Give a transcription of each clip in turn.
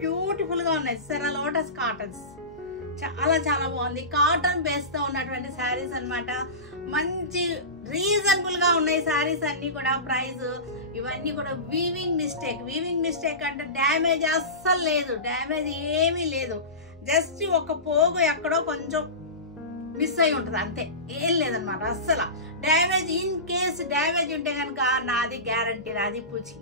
Beautiful గా ఉన్నాయి సరే లోటస్ కాటన్స్ చాలా చాలా బాగుంది కాటన్ బేస్ తో ఉన్నటువంటి శారీస్ అన్నమాట మంచి రీజనబుల్ గా ఉన్నాయి శారీస్ అన్ని కూడా ప్రైస్ ఇవన్నీ కూడా వీవింగ్ మిస్టేక్ అంటే డ్యామేజ్ అస్సలు లేదు డ్యామేజ్ ఏమీ లేదు జస్ట్ ఒక పోగు ఎక్కడో కొంచెం మిస్ అయి ఉంటుంది అంతే ఏం లేదన్నమాట అస్సలు డ్యామేజ్ ఇన్ కేసు డ్యామేజ్ ఉంటే కనుక నాది గ్యారంటీ నాది పూచి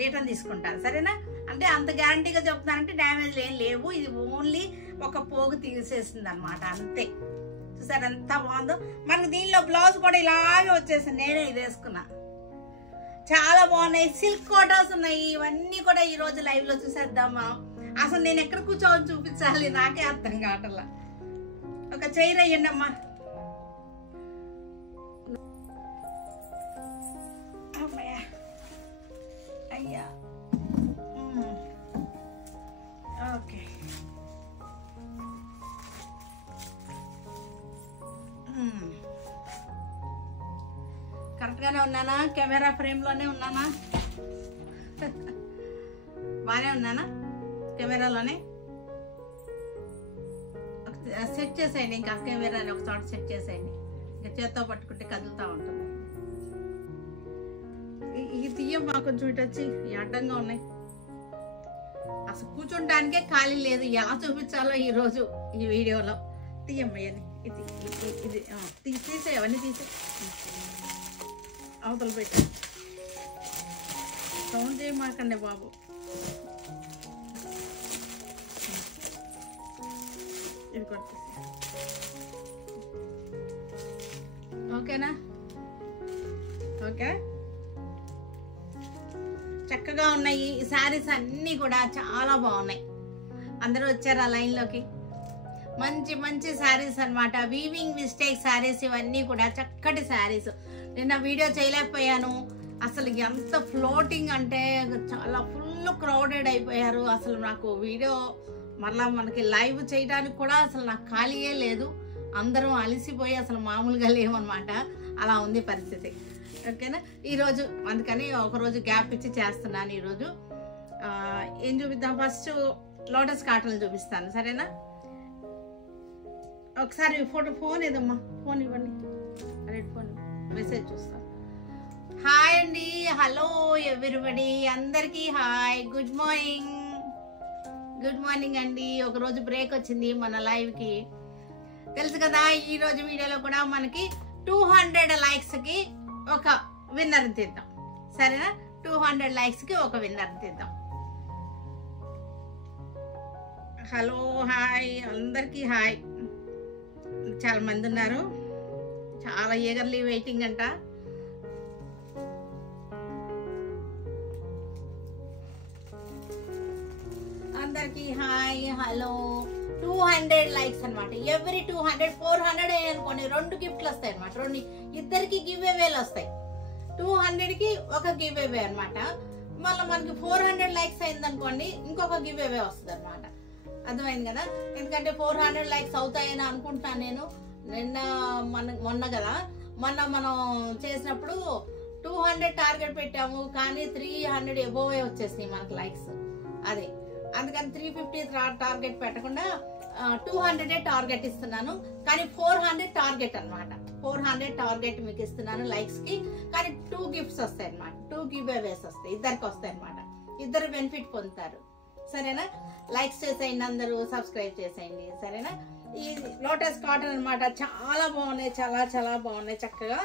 రిటర్న్ తీసుకుంటాను సరేనా అంటే అంత గ్యారంటీగా చెప్తున్నానంటే డ్యామేజ్ ఏం లేవు ఇది ఓన్లీ ఒక పోగు తీసేసింది అనమాట అంతే చూసారు ఎంత బాగుందో మనకు దీనిలో బ్లౌజ్ కూడా ఇలాగే వచ్చేసింది నేనే ఇది వేసుకున్నా చాలా బాగున్నాయి సిల్క్ కోటాస్ ఉన్నాయి ఇవన్నీ కూడా ఈ రోజు లైవ్ లో చూసేద్దామా అసలు నేను ఎక్కడ కూర్చోని చూపించాలి నాకే అర్థం కావట్లా ఒక చైర్ అయ్యండి అమ్మా అయ్యా ఓకే కరెక్ట్ గానే ఉన్నానా కెమెరా ఫ్రేమ్ లోనే ఉన్నానా బానే ఉన్నానా కెమెరాలోనే సెట్ చేసేయండి ఇంకా కెమెరాని ఒక చోట సెట్ చేసేయండి ఇంకా చేత్తో పట్టుకుంటే కదులుతూ ఉంటుంది ఈ తీయం మాకు కొంచెం ఇటు వచ్చి అడ్డంగా ఉన్నాయి అసలు కూర్చోటానికే ఖాళీ లేదు ఎలా చూపించాలో ఈ రోజు ఈ వీడియోలో తీయమ్మయ్యని ఇది తీసే అవన్నీ తీసే అవతల పెట్టా సౌండ్ చేయమాకండి బాబు ఇది కొట్టేసి ఓకేనా ఓకే చక్కగా ఉన్నాయి ఈ శారీస్ అన్నీ కూడా చాలా బాగున్నాయి అందరూ వచ్చారు ఆ లైన్లోకి మంచి మంచి శారీస్ అన్నమాట వీవింగ్ మిస్టేక్ శారీస్ ఇవన్నీ కూడా చక్కటి శారీస్ నిన్న వీడియో చేయలేకపోయాను అసలు ఎంత ఫ్లోటింగ్ అంటే చాలా ఫుల్ క్రౌడెడ్ అయిపోయారు అసలు నాకు వీడియో మళ్ళా మనకి లైవ్ చేయడానికి కూడా అసలు నాకు ఖాళీయే లేదు అందరం అలసిపోయి అసలు మామూలుగా లేవన్నమాట అలా ఉంది పరిస్థితి ఓకేనా ఈరోజు అందుకని ఒకరోజు గ్యాప్ ఇచ్చి చేస్తున్నాను ఈరోజు ఏం చూపిద్దాం ఫస్ట్ లోటస్ కాటన్ చూపిస్తాను సరేనా ఒకసారి ఫోన్ ఏదమ్మా ఫోన్ ఇవ్వండి రెడ్ ఫోన్ మెసేజ్ చూస్తాను హాయ్ అండి హలో ఎవ్రీబడి అందరికీ హాయ్ గుడ్ మార్నింగ్ అండి ఒకరోజు బ్రేక్ వచ్చింది మన లైవ్కి తెలుసు కదా ఈ రోజు వీడియోలో కూడా మనకి 200 లైక్స్కి ఒక విన్నర్ తీద్దాం సరేనా 200 లైక్స్కి ఒక విన్నర్ తీద్దాం హలో హాయ్ అందరికీ హాయ్ చాలా మంది ఉన్నారు చాలా ఈగర్లీ వెయిటింగ్ అంట అందరికి హాయ్ హలో 200 లైక్స్ అనమాట ఎవ్రీ 200 400 అనుకోండి 2 గిఫ్ట్లు వస్తాయి అనమాట ఇద్దరికి గివ్ అవేలు వస్తాయి 200కి ఒక గివ్ అవే అనమాట మళ్ళీ మనకి 400 లైక్స్ అయింది అనుకోండి ఇంకొక గివ్ అవే వస్తుంది అనమాట అర్థమైంది కదా ఎందుకంటే 400 లైక్స్ అవుతాయని అనుకుంటున్నాను నేను నిన్న మొన్న కదా మనం చేసినప్పుడు 200 టార్గెట్ పెట్టాము కానీ 300 ఎబోవే వచ్చేసినాయి మనకి లైక్స్ అదే అందుకని 350 టార్గెట్ పెట్టకుండా 200 టార్గెట్ ఇస్తున్నాను కానీ 400 టార్గెట్ అనమాట 400 టార్గెట్ మీకు ఇస్తున్నాను లైక్స్ కి కానీ 2 గిఫ్ట్స్ వస్తాయి అనమాట 2 గివ్ అవేస్ వస్తాయి ఇద్దరికి వస్తాయి అనమాట ఇద్దరు బెనిఫిట్ పొందుతారు సరేనా లైక్స్ చేసేయండి అందరూ సబ్స్క్రైబ్ చేసేయండి సరేనా ఈ లోటస్ కాటన్ అనమాట చాలా బాగున్నాయి చాలా చాలా బాగున్నాయి చక్కగా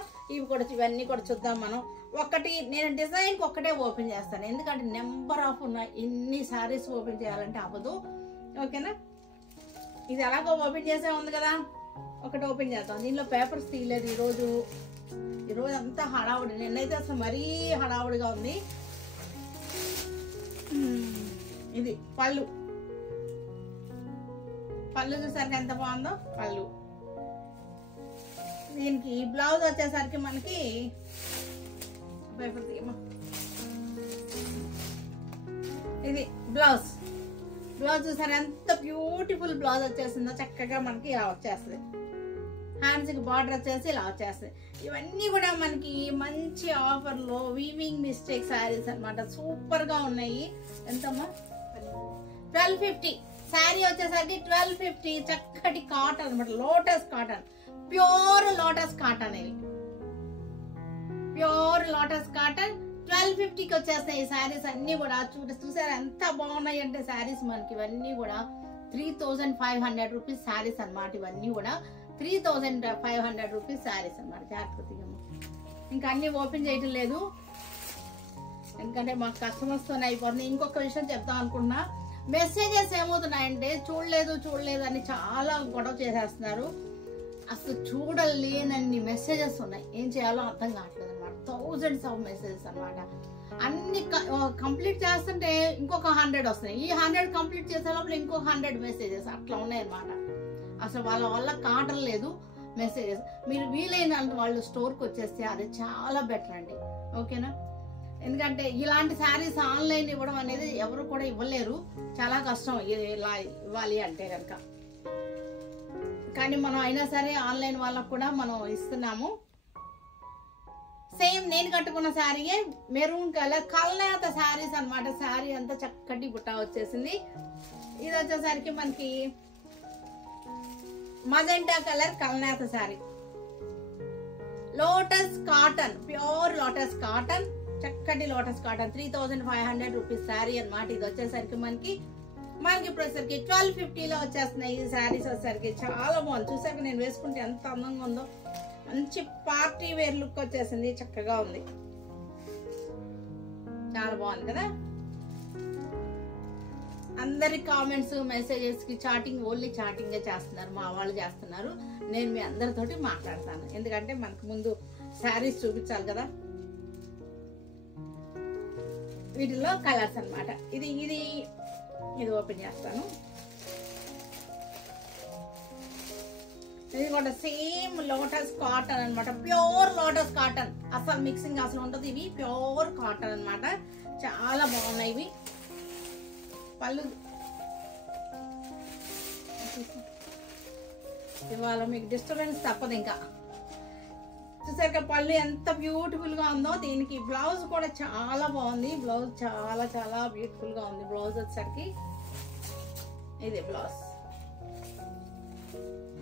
ఇవన్నీ కూడా చూద్దాం మనం ఒకటి నేను డిజైన్కి ఒక్కటే ఓపెన్ చేస్తాను ఎందుకంటే నెంబర్ ఆఫ్ ఉన్నాయి ఇన్ని సారీస్ ఓపెన్ చేయాలంటే అవ్వదు ఓకేనా ఇది ఎలాగో ఓపెన్ చేసే ఉంది కదా ఒకటి ఓపెన్ చేద్దాం దీనిలో పేపర్స్ తీయలేదు ఈరోజు అంతా హడావుడి నిన్నైతే అసలు మరీ హడావుడిగా ఉంది ఇది పళ్ళు చూసరికి ఎంత బాగుందో పళ్ళు దీనికి బ్లౌజ్ వచ్చేసరికి మనకి ఇది బ్లౌజ్ చూసారు ఎంత బ్యూటిఫుల్ బ్లౌజ్ వచ్చేసిందో చక్కగా మనకి ఇలా వచ్చేస్తుంది హ్యాండ్స్ కి బార్డర్ వచ్చేసి ఇలా వచ్చేస్తుంది ఇవన్నీ కూడా మనకి మంచి ఆఫర్ లో వీవింగ్ మిస్టేక్ శారీస్ అన్నమాట సూపర్ గా ఉన్నాయి ఎంతమ్మా 1250 శారీ వచ్చేసరికి 1250 చక్కటి కాటన్ అనమాట, lotus cotton, pure lotus cotton. ఇది ప్యూర్ లోటస్ కాటన్ 1250కి వచ్చేస్తాయి ఈ శారీస్ అన్ని కూడా. చూసారా ఎంత బాగున్నాయి అంటే శారీస్ మనకి ఇవన్నీ కూడా 3500 రూపీస్ శారీస్ అనమాట. ఇవన్నీ కూడా 3500 రూపీస్ శారీస్ అనమాట. జాగ్రత్తగా ఇంకా అన్ని ఓపెన్ చేయటం లేదు ఎందుకంటే మాకు కస్టమర్స్తోనే అయిపోతుంది. ఇంకొక విషయం చెప్తాం అనుకుంటున్నా, మెసేజెస్ ఏమవుతున్నాయంటే చూడలేదు అని చాలా గొడవ చేసేస్తున్నారు. అసలు చూడలేనన్ని మెసేజెస్ ఉన్నాయి, ఏం చేయాలో అర్థం కావట్లేదు అనమాట. థౌజండ్స్ ఆఫ్ మెసేజెస్ అనమాట. అన్ని కంప్లీట్ చేస్తుంటే ఇంకొక 100 వస్తున్నాయి, ఈ 100 కంప్లీట్ చేసే లోపల ఇంకొక 100 మెసేజెస్ అట్లా ఉన్నాయి అనమాట. అసలు వాళ్ళ వల్ల కావటం లేదు మెసేజెస్. మీరు వీలైనంత వాళ్ళు స్టోర్కి వచ్చేస్తే అది చాలా బెటర్ అండి, ఓకేనా? ఎందుకంటే ఇలాంటి శారీస్ ఆన్లైన్ ఇవ్వడం అనేది ఎవరు కూడా ఇవ్వలేరు, చాలా కష్టం ఇలా ఇవ్వాలి అంటే కనుక. కానీ మనం అయినా సరే ఆన్లైన్ వాళ్ళకు కూడా మనం ఇస్తున్నాము. సేమ్ నేను కట్టుకున్న శారీయే, మెరూన్ కలర్ కల్నేత శారీస్ అనమాట. శారీ అంతా చక్కటి బుట్ట వచ్చేసింది. ఇది వచ్చేసరికి మనకి మజెంటా కలర్ కల్నేత sari, lotus cotton, pure lotus cotton, చక్కటి లోటస్ కాటన్ 3500 రూపీస్ శారీ అనమాట. ఇది వచ్చేసరికి మనకి ఇప్పుడు వచ్చేసరికి 1250లో వచ్చేస్తున్నాయి ఈ శారీస్. వచ్చేసరికి చాలా బాగుంది. చూసాక నేను వేసుకుంటే ఎంత అందంగా ఉందో, మంచి పార్టీ వేర్ లుక్ వచ్చేసింది, చక్కగా ఉంది, చాలా బాగుంది కదా. అందరి కామెంట్స్ మెసేజెస్ కి చాటింగ్, ఓన్లీ చాటింగ్ చేస్తున్నారు, మా వాళ్ళు చేస్తున్నారు. నేను మీ అందరితోటి మాట్లాడతాను ఎందుకంటే మనకు ముందు శారీస్ చూపించాలి కదా. వీటిలో కలర్స్ అనమాట. ఇది ఇది ఇది ఓపెన్ చేస్తాను. ఇది కూడా సేమ్ లోటస్ కాటన్ అనమాట, ప్యూర్ లోటస్ కాటన్, అసలు మిక్సింగ్ అసలు ఉంటుంది. ఇవి ప్యూర్ కాటన్ అనమాట, చాలా బాగున్నాయి ఇవి. పళ్ళు ఇవాళ మీకు డిస్టర్బెన్స్ తప్పదు. ఇంకా చూసాక పళ్ళు ఎంత బ్యూటిఫుల్ గా ఉందో. దీనికి బ్లౌజ్ కూడా చాలా బాగుంది, బ్లౌజ్ చాలా చాలా బ్యూటిఫుల్ గా ఉంది. బ్లౌజ్ వచ్చేసరికి ఇది బ్లౌజ్.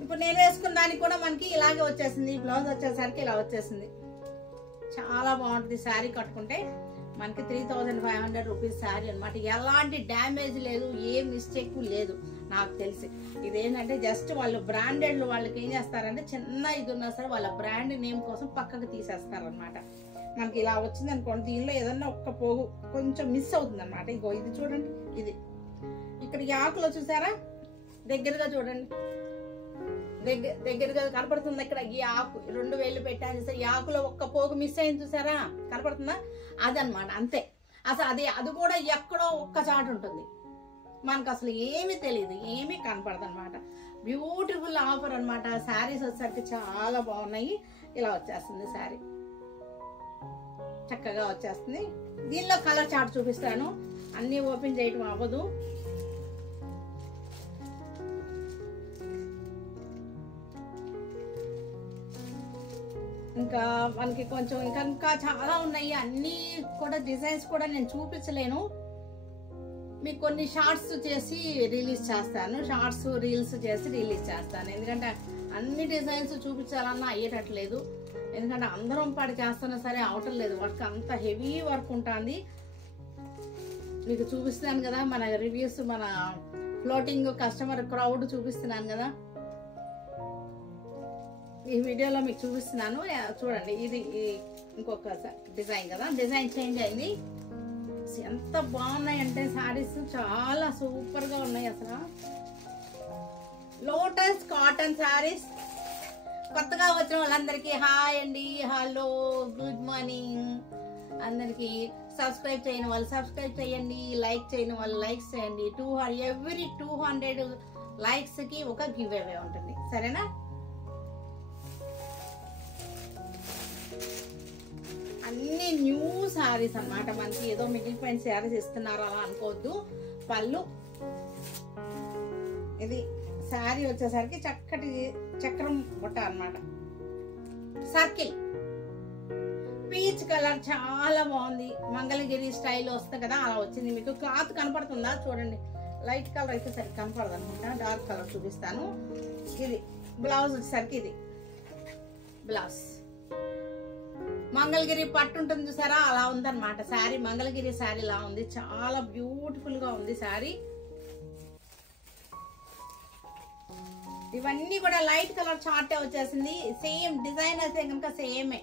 ఇప్పుడు నేను వేసుకున్న దానికి కూడా మనకి ఇలాగే వచ్చేసింది. బ్లౌజ్ వచ్చేసరికి ఇలా వచ్చేసింది, చాలా బాగుంటుంది. శారీ కట్టుకుంటే మనకి 3500 రూపీస్ శారీ అనమాట. ఎలాంటి డ్యామేజ్ లేదు, ఏ మిస్టేక్ లేదు నాకు తెలిసి. ఇదేంటంటే జస్ట్ వాళ్ళు బ్రాండెడ్ వాళ్ళకి ఏం చేస్తారంటే చిన్న ఇది ఉన్నా సరే వాళ్ళ బ్రాండ్ నేమ్ కోసం పక్కకు తీసేస్తారనమాట. మనకి ఇలా వచ్చింది అనుకోండి, దీనిలో ఏదన్నా ఒక్క పోగు కొంచెం మిస్ అవుతుంది అనమాట. ఇగో ఇది చూడండి, ఇది ఇక్కడ ఈ ఆకులో చూసారా, దగ్గరగా చూడండి, దగ్గరగా కనపడుతుంది. ఇక్కడ ఈ ఆకు 2 వేలు పెట్టాను సార్, ఈ ఆకులో ఒక్క పోగు మిస్ అయింది చూసారా, కనపడుతుందా? అదనమాట, అంతే. అసలు అది కూడా ఎక్కడో ఒక్క చాటు ఉంటుంది, మనకు అసలు ఏమీ తెలియదు, ఏమీ కనపడదు అనమాట. బ్యూటిఫుల్ ఆఫర్ అనమాట. శారీస్ వచ్చేసరికి చాలా బాగున్నాయి. ఇలా వచ్చేస్తుంది శారీ, చక్కగా వచ్చేస్తుంది. దీనిలో కలర్ చార్ట్ చూపిస్తాను, అన్ని ఓపెన్ చేయటం అవ్వదు. ఇంకా మనకి కొంచెం ఇంకా చాలా ఉన్నాయి. అన్ని కూడా డిజైన్స్ కూడా నేను చూపించలేను, మీకు కొన్ని షార్ట్స్ చేసి రిలీజ్ చేస్తాను, షార్ట్స్ రీల్స్ చేసి రిలీజ్ చేస్తాను. ఎందుకంటే అన్ని డిజైన్స్ చూపించాలన్నా అయ్యేటట్లేదు, ఎందుకంటే అందరం పాటు చేస్తున్నా సరే అవటం లేదు. వర్క్ అంత హెవీ వర్క్ ఉంటుంది. మీకు చూపిస్తున్నాను కదా మన రివ్యూస్, మన ఫ్లోటింగ్ కస్టమర్ క్రౌడ్ చూపిస్తున్నాను కదా ఈ వీడియోలో మీకు చూపిస్తున్నాను, చూడండి. ఇది ఇంకొక డిజైన్ కదా, డిజైన్ చేంజ్ అయింది. ఎంత బాగున్నాయి అంటే శారీస్ చాలా సూపర్ గా ఉన్నాయి. అసలు లోటస్ కాటన్ శారీస్. కొత్తగా వచ్చిన వాళ్ళందరికీ హాయ్ అండి, హలో, గుడ్ మార్నింగ్ అందరికి. సబ్స్క్రైబ్ చేయని వాళ్ళు సబ్స్క్రైబ్ చేయండి, లైక్ చేయని వాళ్ళు లైక్స్ చేయండి. ఎవ్రీ 200 లైక్స్ కి ఒక గివ్ అవే ఉంటుంది, సరేనా? అన్ని న్యూ శారీస్ అన్నమాట. మనకి ఏదో మిగిలిపోయిన శారీస్ ఇస్తున్నారు అలా అనుకోవద్దు. పళ్ళు ఇది శారీ వచ్చేసరికి చక్కటి చక్రం బుట్ట అన్నమాట, సర్కిల్ పీచ్ కలర్, చాలా బాగుంది. మంగళగిరి స్టైల్ వస్తుంది కదా, అలా వచ్చింది. మీకు క్లాత్ కనపడుతుందా చూడండి, లైట్ కలర్ అయితే సరే కనపడదు అనుకుంటా, డార్క్ కలర్ చూపిస్తాను. ఇది బ్లౌజ్ వచ్చేసరికి ఇది బ్లౌజ్ మంగళగిరి పట్టు ఉంటుంది చూసారా, అలా ఉందన్నమాట శారీ. మంగళగిరి శారీ లా ఉంది, చాలా బ్యూటిఫుల్ గా ఉంది శారీ. ఇవన్నీ కూడా లైట్ కలర్ చార్టే వచ్చేసింది. సేమ్ డిజైన్ అయితే కనుక సేమే.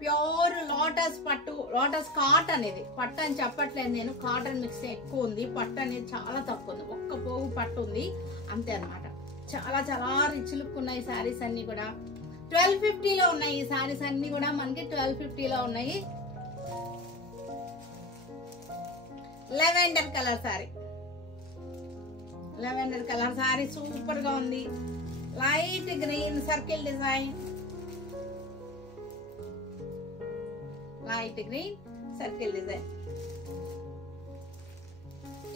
ప్యూర్ లోటస్ పట్టు, లోటస్ కాటన్. ఇది పట్టు అని చెప్పట్లేదు నేను, కాటన్ మిక్స్ ఎక్కువ ఉంది. పట్టు అనేది చాలా తక్కువ ఉంది, ఒక్క పోగు పట్టు ఉంది అంతే అన్నమాట. చాలా చాలా రిచ్ లుక్ ఉన్నాయి శారీస్ అన్ని కూడా. 1250లో ఉన్నాయి ఈ శారీస్ అన్ని కూడా, మనకి 1250లో ఉన్నాయి. Lavender colour sari, lavender colour sari super గా ఉంది. Light green circle design, light green circle design.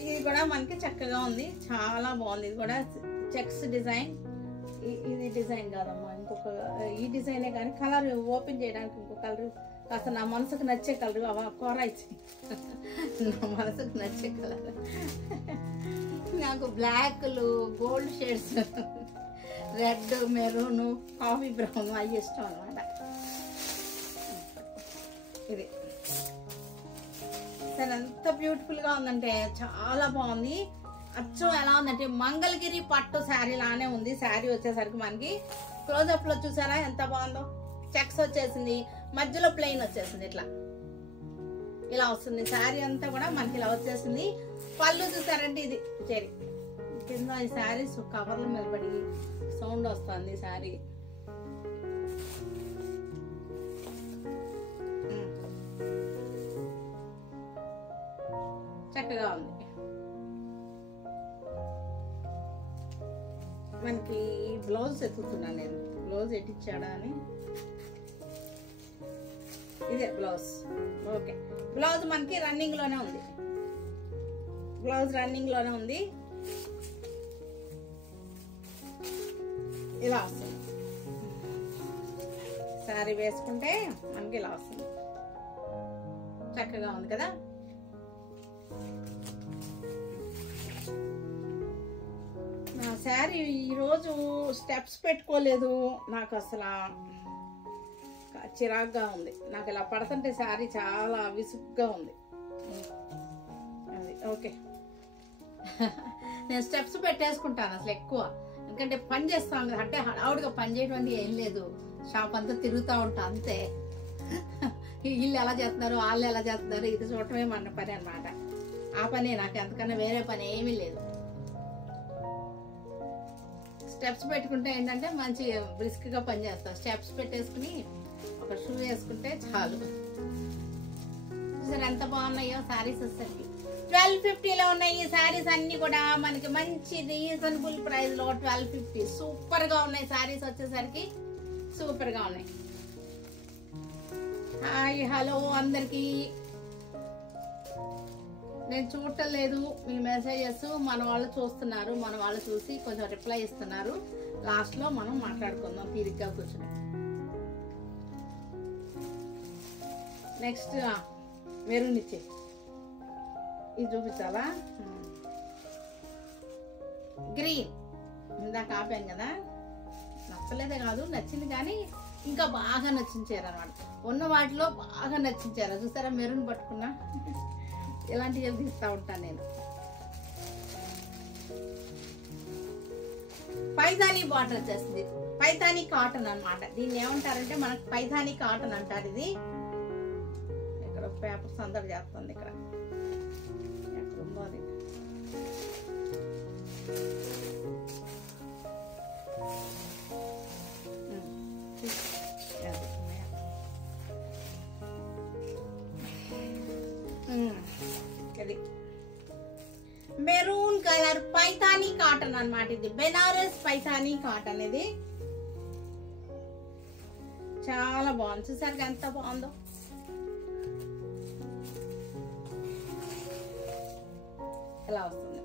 ఇది కూడా మనకి చక్కగా ఉంది, చాలా బాగుంది. ఇది కూడా చెక్స్ డిజైన్. ఇది డిజైన్ కాదమ్మా, ఇంకొక ఈ డిజైనే కానీ కలర్ ఓపెన్ చేయడానికి ఇంకో కలర్ కాస్త నా మనసుకు నచ్చే కలర్ కూర ఇచ్చి నా మనసుకు నచ్చే కలర్. నాకు బ్లాక్లు, gold shades, red, maroon, coffee brown అవి ఇష్టం అనమాట. ఇది సరే ఎంత బ్యూటిఫుల్ గా ఉందంటే చాలా బాగుంది. అచ్చం ఎలా ఉందంటే మంగళగిరి పట్టు శారీ లానే ఉంది. శారీ వచ్చేసరికి మనకి క్లోజప్ లో చూసారా ఎంత బాగుందో. చెక్స్ వచ్చేసింది, మధ్యలో ప్లెయిన్ వచ్చేసింది, ఇట్లా ఇలా వస్తుంది శారీ అంతా కూడా మనకి ఇలా వచ్చేసింది. పళ్ళు చూసారంటే ఇది చెరి కింద ఈ శారీస్ కవర్ల మీద పడి సౌండ్ వస్తుంది శారీ. చక్కగా ఉంది. మనకి బ్లౌజ్ ఎత్తుతున్నాను నేను, బ్లౌజ్ ఎట్టిచ్చాడా అని. ఇదే బ్లౌజ్. ఓకే, బ్లౌజ్ మనకి రన్నింగ్ లోనే ఉంది, బ్లౌజ్ రన్నింగ్ లోనే ఉంది. ఇలా వస్తుంది శారీ వేసుకుంటే మనకి, ఇలా వస్తుంది. చక్కగా ఉంది కదా. నా శారీ ఈరోజు స్టెప్స్ పెట్టుకోలేదు, నాకు అసలు చిరాగ్గా ఉంది. నాకు ఇలా పడుతుంటే శారీ చాలా విసుగ్గా ఉంది. అది ఓకే, నేను స్టెప్స్ పెట్టేసుకుంటాను అసలు ఎక్కువ, ఎందుకంటే పని చేస్తాను కదా, అంటే హడావుడిగా పని చేయడం ఏం లేదు, షాప్ అంతా తిరుగుతూ ఉంటా అంతే. వీళ్ళు ఎలా చేస్తున్నారు, వాళ్ళు ఎలా చేస్తున్నారు, ఇది చూడటమే మన పని అనమాట. ఆ పని నాకు, ఎంతకన్నా వేరే పని ఏమీ లేదు. స్టెప్స్ పెట్టుకుంటే ఏంటంటే మంచి బ్రిస్క్ గా పని చేస్తాం. స్టెప్స్ పెట్టేసుకుని ఒక షూ వేసుకుంటే చాలు. చూసారు ఎంత బాగున్నాయో శారీస్ వచ్చేసరికి. 1250లో ఉన్నాయి ఈ శారీస్ అన్ని కూడా మనకి, మంచి రీజనబుల్ ప్రైస్ లో 1250. సూపర్ గా ఉన్నాయి శారీస్ వచ్చేసరికి, సూపర్ గా ఉన్నాయి. హాయ్ హలో అందరికి. నేను చూడటం లేదు మీ మెసేజెస్, మన వాళ్ళు చూస్తున్నారు, మన వాళ్ళు చూసి కొంచెం రిప్లై ఇస్తున్నారు. లాస్ట్ లో మనం మాట్లాడుకుందాం తీరిగ్గా కూర్చొని. నెక్స్ట్ మెరూన్ ఇచ్చే, ఇది చూపించాలా. గ్రీన్ ఇందాక ఆపాను కదా, నచ్చలేదే కాదు నచ్చింది, కానీ ఇంకా బాగా నచ్చించారు అనమాట. ఉన్న వాటిలో బాగా నచ్చించారు. చూసారా మెరూన్ పట్టుకున్నా, ఇలాంటివి తీస్తూ ఉంటాను నేను. పైథానీ బార్డర్ వచ్చేస్తుంది, పైథానీ కాటన్ అన్నమాట. దీన్ని ఏమంటారంటే మనకు పైథానీ కాటన్ అంటారు. ఇది ఇక్కడ పేపర్స్ అందరు చేస్తుంది, ఇక్కడ ఎక్కడ ఉందో అది. మెరూన్ కలర్ పైథానీ కాటన్ అన్నమాట. ఇది బెనారస్ పైథానీ కాటన్. ఇది చాలా బాగుంది, చూసారు ఎంత బాగుందో. ఎలా వస్తుంది,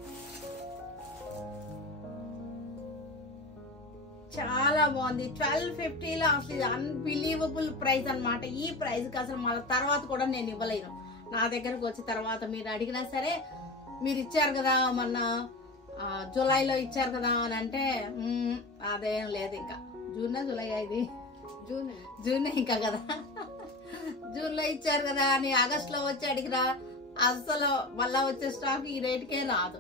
చాలా బాగుంది. 1250లో అసలు అన్బిలీవబుల్ ప్రైస్ అన్నమాట. ఈ ప్రైస్ కి అసలు మళ్ళీ తర్వాత కూడా నేను ఇవ్వలేను. నా దగ్గరకు వచ్చిన తర్వాత మీరు అడిగినా సరే, మీరు ఇచ్చారు కదా మొన్న జూలైలో ఇచ్చారు కదా అని అంటే అదేం లేదు, ఇంకా జూలై ఇది జూన్ ఇంకా కదా, జూన్లో ఇచ్చారు కదా అని ఆగస్టులో వచ్చి అడిగిరా, అసలు మళ్ళా వచ్చే స్టాక్ ఈ రేటుకే రాదు.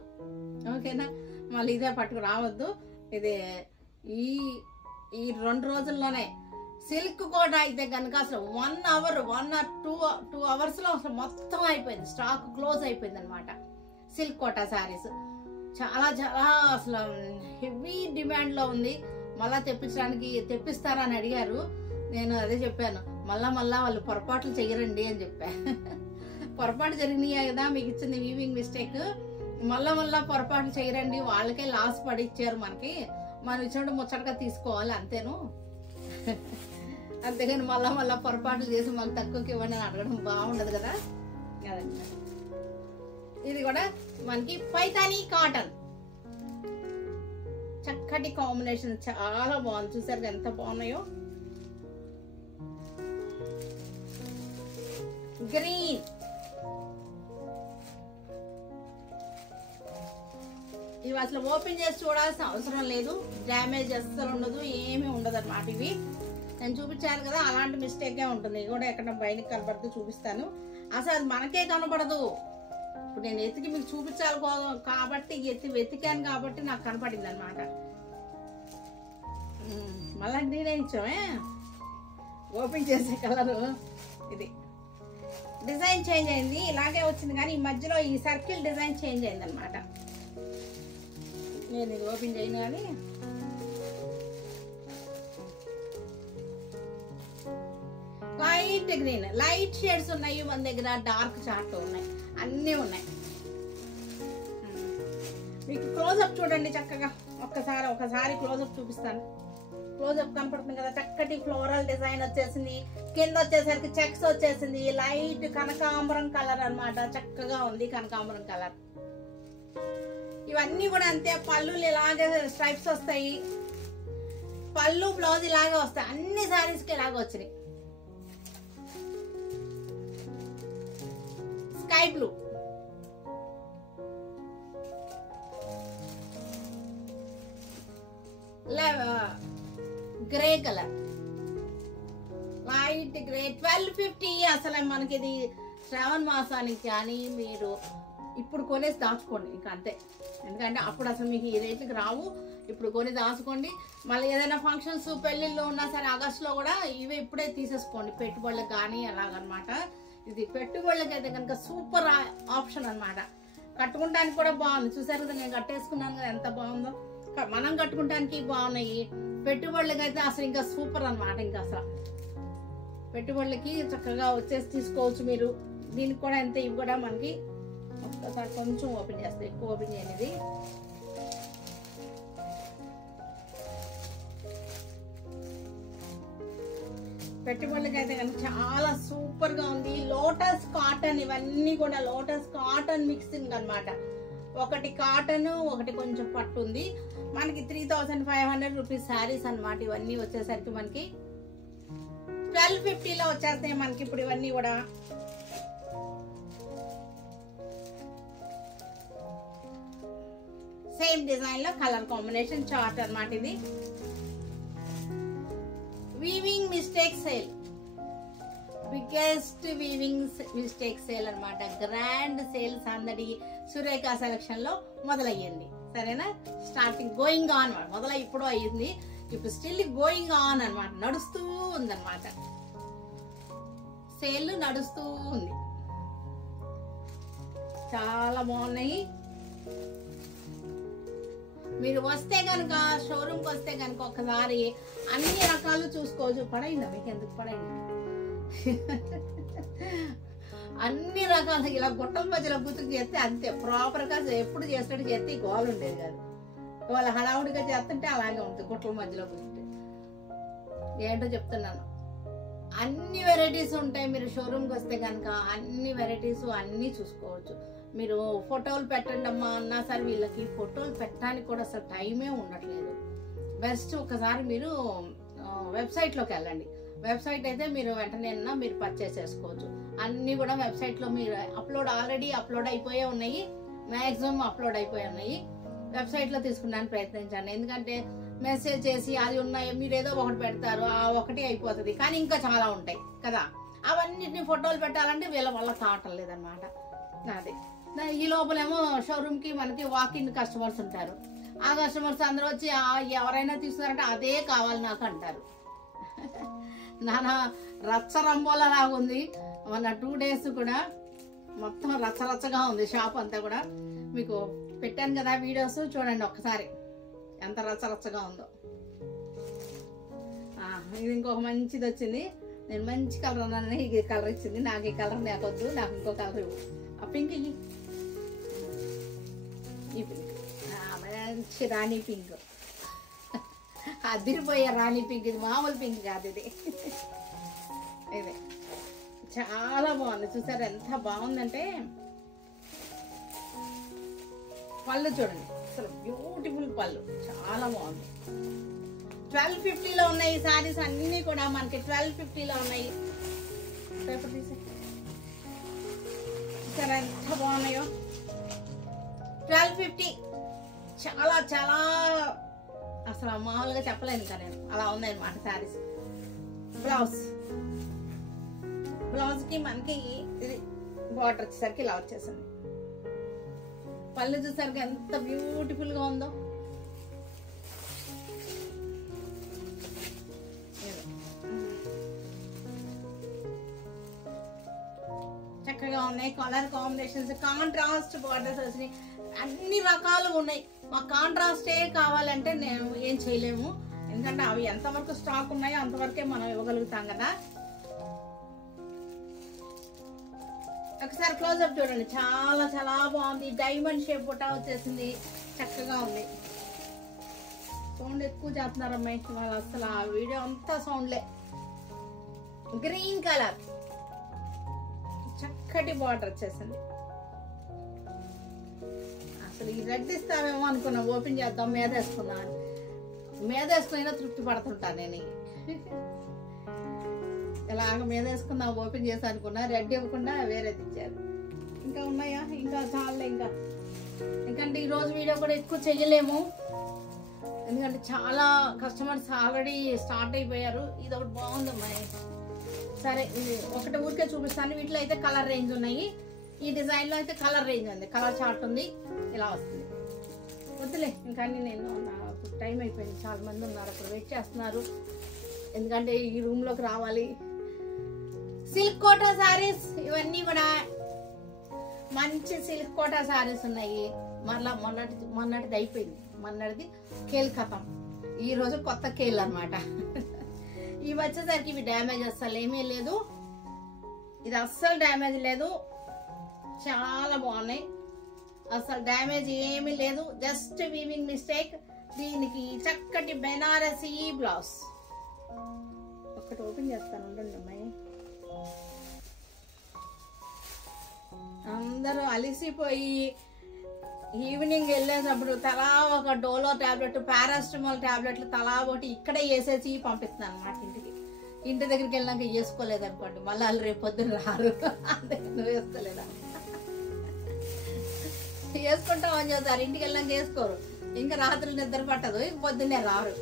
ఓకేనా, మళ్ళీ ఇదే పట్టుకు రావద్దు. ఇది ఈ 2 రోజుల్లోనే సిల్క్ కూడా అయితే కనుక అసలు 1 అవర్ 1 or 2 అవర్స్లో అసలు మొత్తం అయిపోయింది, స్టాక్ క్లోజ్ అయిపోయింది అనమాట. సిల్క్ కోటా శారీస్ చాలా చాలా అసలు హెవీ డిమాండ్లో ఉంది. మళ్ళా తెప్పిస్తారని అడిగారు. నేను అదే చెప్పాను, మళ్ళా వాళ్ళు పొరపాట్లు చెయ్యరండి అని చెప్పాను. పొరపాటు జరిగినాయి కదా మీకు ఇచ్చింది వీవింగ్ మిస్టేక్, మళ్ళా పొరపాట్లు చేయరండి, వాళ్ళకే లాస్ పడి ఇచ్చారు మనకి, మనం ఇచ్చినట్టు ముచ్చటగా తీసుకోవాలి అంతేను. అంతేగాని మళ్ళా పొరపాట్లు చేసి మాకు తక్కువకి ఇవ్వండి అని అడగడం బాగుండదు కదా. అదండి, ఇది కూడా మనకి పైతానీ కాటన్, చక్కటి కాంబినేషన్, చాలా బాగుంది. చూసారు ఎంత బాగున్నాయో. గ్రీన్, ఇవి అసలు ఓపెన్ చేసి చూడాల్సిన అవసరం లేదు, డ్యామేజ్ అస్సలు ఉండదు, ఏమీ ఉండదు అన్నమాట. ఇవి నేను చూపించాను కదా, అలాంటి మిస్టేకే ఉంటుంది. ఇది కూడా ఎక్కడ బయటకు కనపడుతూ చూపిస్తాను, అసలు అది మనకే కనపడదు. ఇప్పుడు నేను ఎతికి మీకు చూపించాలి కాబట్టి వెతికాను కాబట్టి నాకు కనపడింది అనమాట. మళ్ళా గ్రీన్ ఇచ్చామే, ఓపెన్ చేసే కలరు ఇది. డిజైన్ చేంజ్ అయింది, ఇలాగే వచ్చింది కానీ ఈ మధ్యలో ఈ సర్కిల్ డిజైన్ చేంజ్ అయింది అనమాట. నేను ఇది ఓపెన్ చేయను కానీ లైట్ గ్రీన్, లైట్ షేడ్స్ ఉన్నాయి మన దగ్గర, డార్క్ చార్ట్ ఉన్నాయి, అన్నీ ఉన్నాయి. మీకు క్లోజప్ చూడండి చక్కగా, ఒకసారి క్లోజప్ చూపిస్తాను. క్లోజప్ కనపడుతుంది కదా, చక్కటి ఫ్లోరల్ డిజైన్ వచ్చేసింది, కింద వచ్చేసరికి చెక్స్ వచ్చేసింది, లైట్ కనకాంబరం కలర్ అన్నమాట, చక్కగా ఉంది కనకాంబరం కలర్. ఇవన్నీ కూడా అంతే, పళ్ళులు ఇలాగే స్ట్రైప్స్ వస్తాయి, పళ్ళు బ్లౌజ్ ఇలాగే వస్తాయి, అన్ని శారీస్కి ఇలాగే వచ్చినాయి. Sky blue, grey colour, light grey, 1250. అసలు మనకి ఇది శ్రావణ మాసానికి కానీ మీరు ఇప్పుడు కొనేసి దాచుకోండి, ఇంకా అంతే. ఎందుకంటే అప్పుడు అసలు మీకు ఈ రేట్లకి రావు, ఇప్పుడు కొని దాచుకోండి. మళ్ళీ ఏదైనా ఫంక్షన్స్ పెళ్ళిళ్ళు ఉన్నా సరే ఆగస్టులో కూడా ఇవే ఇప్పుడే తీసేసుకోండి, పెట్టుబడులకు కానీ అలాగనమాట. ఇది పెట్టుబడులకి అయితే కనుక సూపర్ ఆప్షన్ అనమాట. కట్టుకుంటానికి కూడా బాగుంది, చూసారు కదా, నేను కట్టేసుకున్నాను కదా ఎంత బాగుందో. మనం కట్టుకుంటానికి బాగున్నాయి, పెట్టుబడులకి అయితే అసలు ఇంకా సూపర్ అనమాట. ఇంకా అసలు పెట్టుబడులకి చక్కగా వచ్చేసి తీసుకోవచ్చు మీరు. దీనికి కూడా ఎంత, ఇవి కూడా మనకి ఒక్కసారి కొంచెం ఓపెన్ చేస్తే, ఎక్కువ ఓపెన్ చేయనిది. పెట్టుబడులకి అయితే కనుక చాలా సూపర్ గా ఉంది. లోటస్ కాటన్, ఇవన్నీ కూడా లోటస్ కాటన్ మిక్సింగ్ అన్నమాట. ఒకటి కాటన్, ఒకటి కొంచెం పట్టు ఉంది. మనకి 3500 రూపీస్ శారీస్ అన్నమాట. ఇవన్నీ వచ్చేసరికి మనకి 1250లో వచ్చేస్తాయి మనకి ఇప్పుడు ఇవన్నీ కూడా. సేమ్ డిజైన్ లో కలర్ కాంబినేషన్ చార్ట్ అన్నమాట. ఇది weaving mistake sale, biggest weaving mistake sale అన్నమాట. గ్రాండ్ సేల్స్ అందడి సురేఖ సెలక్షన్ లో మొదలయ్యింది, సరేనా. స్టార్టింగ్ గోయింగ్ ఆన్, మొదలై ఇప్పుడు అయ్యింది, ఇప్పుడు స్టిల్ గోయింగ్ ఆన్ అన్నమాట, నడుస్తూ ఉందన్నమాట. సేల్ నడుస్తూ ఉంది, చాలా బాగున్నాయి. మీరు వస్తే కనుక, షోరూమ్కి వస్తే కనుక ఒకసారి అన్ని రకాలు చూసుకోవచ్చు. పడైందా మీకు? ఎందుకు పడైంది? అన్ని రకాలు ఇలా గుట్టల మధ్యలో గుర్తుకు చేస్తే అంతే, ప్రాపర్గా ఎప్పుడు చేసినట్టు చేస్తే గోలు ఉండేది కాదు. ఇవాళ హడావుడిగా చేస్తుంటే అలాగే ఉంటుంది, గుట్టల మధ్యలో కూర్చుంటే. ఏంటో చెప్తున్నాను, అన్ని వెరైటీస్ ఉంటాయి. మీరు షోరూమ్కి వస్తే కనుక అన్ని వెరైటీస్ అన్నీ చూసుకోవచ్చు. మీరు ఫోటోలు పెట్టండి అమ్మా అన్నా సరే, వీళ్ళకి ఫోటోలు పెట్టడానికి కూడా అసలు టైమే ఉండట్లేదు. బెస్ట్ ఒకసారి మీరు వెబ్సైట్లోకి వెళ్ళండి. వెబ్సైట్ అయితే మీరు వెంటనే మీరు పర్చేస్ చేసుకోవచ్చు. అన్నీ కూడా వెబ్సైట్లో మీరు ఆల్రెడీ అప్లోడ్ అయిపోయే ఉన్నాయి, మ్యాక్సిమం అప్లోడ్ అయిపోయి ఉన్నాయి. వెబ్సైట్లో తీసుకున్నాను ప్రయత్నించండి. ఎందుకంటే మెసేజ్ చేసి అది ఉన్నాయి మీరు ఏదో ఒకటి పెడతారు, ఆ ఒకటి అయిపోతుంది, కానీ ఇంకా చాలా ఉంటాయి కదా. అవన్నిటిని ఫోటోలు పెట్టాలంటే వీళ్ళ వల్ల కావటం లేదనమాట. అదే ఈ లోపలేమో షోరూమ్కి మనకి వాకింగ్ కస్టమర్స్ ఉంటారు. ఆ కస్టమర్స్ అందరూ వచ్చి ఎవరైనా తీసుకున్నారంటే అదే కావాలి నాకు అంటారు. నానా రచ్చరంబోలా లాగుంది. మన 2 days కూడా మొత్తం రచ్చరచ్చగా ఉంది షాప్ అంతా కూడా. మీకు పెట్టాను కదా వీడియోస్, చూడండి ఒక్కసారి ఎంత రచ్చరచ్చగా ఉందో. ఇది ఇంకొక మంచిది వచ్చింది. నేను మంచి కలర్ అన్నానని ఈ కలర్ ఇచ్చింది. నాకు ఈ కలర్ నాకొద్దు, నాకు ఇంకో కలర్ ఇవ్వు. ఆ పింక్ ఈ పింక్ మంచి రాణి పింక్, అదిరిపోయే రాణి పింక్. ఇది మామూలు పింక్ కాదు, ఇది ఇదే చాలా బాగుంది. చూసారు ఎంత బాగుందంటే. పళ్ళు చూడండి అసలు బ్యూటిఫుల్ పళ్ళు, చాలా బాగుంది. 1250లో ఉన్నాయి ఈ శారీస్ అన్ని కూడా మనకి 1250లో ఉన్నాయి. పేపర్ తీసే చూసారా ఎంత బాగున్నాయో. 1250 చాలా చాలా అసలు మామూలుగా చెప్పలేను ఇంకా నేను, అలా ఉన్నాయి అన్నమాట శారీస్. బ్లౌజ్ కి మనకి ఇది బార్డర్ వచ్చేసరికి ఇలా వచ్చేసింది. పళ్ళు చూసరికి ఎంత బ్యూటిఫుల్ గా ఉందో. చక్కగా ఉన్నాయి. కలర్ కాంబినేషన్స్, కాంట్రాస్ట్ బార్డర్స్ వచ్చినాయి. అన్ని రకాలు ఉన్నాయి. మాకు కాంట్రాస్టే కావాలంటే నేను ఏం చేయలేము, ఎందుకంటే అవి ఎంతవరకు స్టాక్ ఉన్నాయో అంతవరకే మనం ఇవ్వగలుగుతాం కదా. ఒకసారి క్లోజ్అప్ చూడండి, చాలా చాలా బాగుంది. డైమండ్ షేప్ బుట్ట వచ్చేసింది, చక్కగా ఉంది. సౌండ్ ఎక్కువ చేస్తున్నారు అమ్మాయి వాళ్ళు, అసలు ఆ వీడియో అంతా సౌండ్లే. గ్రీన్ కలర్ చక్కటి బార్డర్ వచ్చేసింది. అసలు ఈ రెడ్ ఇస్తామేమో అనుకున్నా, ఓపెన్ చేద్దాం మీద వేసుకున్నాను. మీద వేసుకున్నా తృప్తి పడుతుంటాను నేను. ఇలాగ మీద వేసుకున్నా ఓపెన్ చేసి అనుకున్నా, రెడ్ ఇవ్వకుండా వేరేది ఇచ్చారు. ఇంకా ఉన్నాయా? ఇంకా చాలే. ఎందుకంటే ఈరోజు వీడియో కూడా ఎక్కువ చెయ్యలేము, ఎందుకంటే చాలా కస్టమర్స్ ఆల్రెడీ స్టార్ట్ అయిపోయారు. ఇది ఒకటి బాగుంది అమ్మాయి. సరే ఇది ఒకటి ఊరికే చూపిస్తాను. వీటిలో అయితే కలర్ రేంజ్ ఉన్నాయి. ఈ డిజైన్ లో అయితే కలర్ రేంజ్ ఉంది, కలర్ చార్ట్ ఉంది, ఇలా వస్తుంది. వద్దులే ఇంకా నేను నాకు టైం అయిపోయింది, చాలా మంది ఉన్నారు అక్కడ వెయిట్ చేస్తున్నారు, ఎందుకంటే ఈ రూమ్ లోకి రావాలి. సిల్క్ కోటా సారీస్ ఇవన్నీ కూడా మంచి సిల్క్ కోటా సారీస్ ఉన్నాయి. మళ్ళా మొన్నటిది అయిపోయింది, మొన్నటిది కేల్ ఖతం. ఈ రోజు కొత్త కేల్ అన్నమాట. ఇవి వచ్చేసరికి ఇవి డ్యామేజ్ అస్సలు ఏమీ లేదు, ఇది అస్సలు డ్యామేజ్ లేదు, చాలా బాగున్నాయి. అసలు డ్యామేజ్ ఏమీ లేదు, జస్ట్ వీవింగ్ మిస్టేక్. దీనికి చక్కటి బెనారసీ బ్లౌజ్. ఒకటి ఓపెన్ చేస్తాను ఉండండి అమ్మాయి. అందరూ అలిసిపోయి ఈవినింగ్ వెళ్ళేటప్పుడు తలా ఒక డోలో టాబ్లెట్, పారాసిటమాల్ టాబ్లెట్లు తలా ఒకటి ఇక్కడే వేసేసి పంపిస్తున్నాను అన్నమాట ఇంటికి. ఇంటి దగ్గరికి వెళ్ళినాక వేసుకోలేదు అనుకోండి, మళ్ళీ వాళ్ళు రేపు పొద్దున్న రారు. నువ్వు వేసుకోలేదా? వేసుకుంటాం అని చెప్తారు, ఇంటికి వెళ్ళాక వేసుకోరు, ఇంకా రాత్రులు నిద్ర పట్టదు, ఇంక పొద్దున్నే రారు.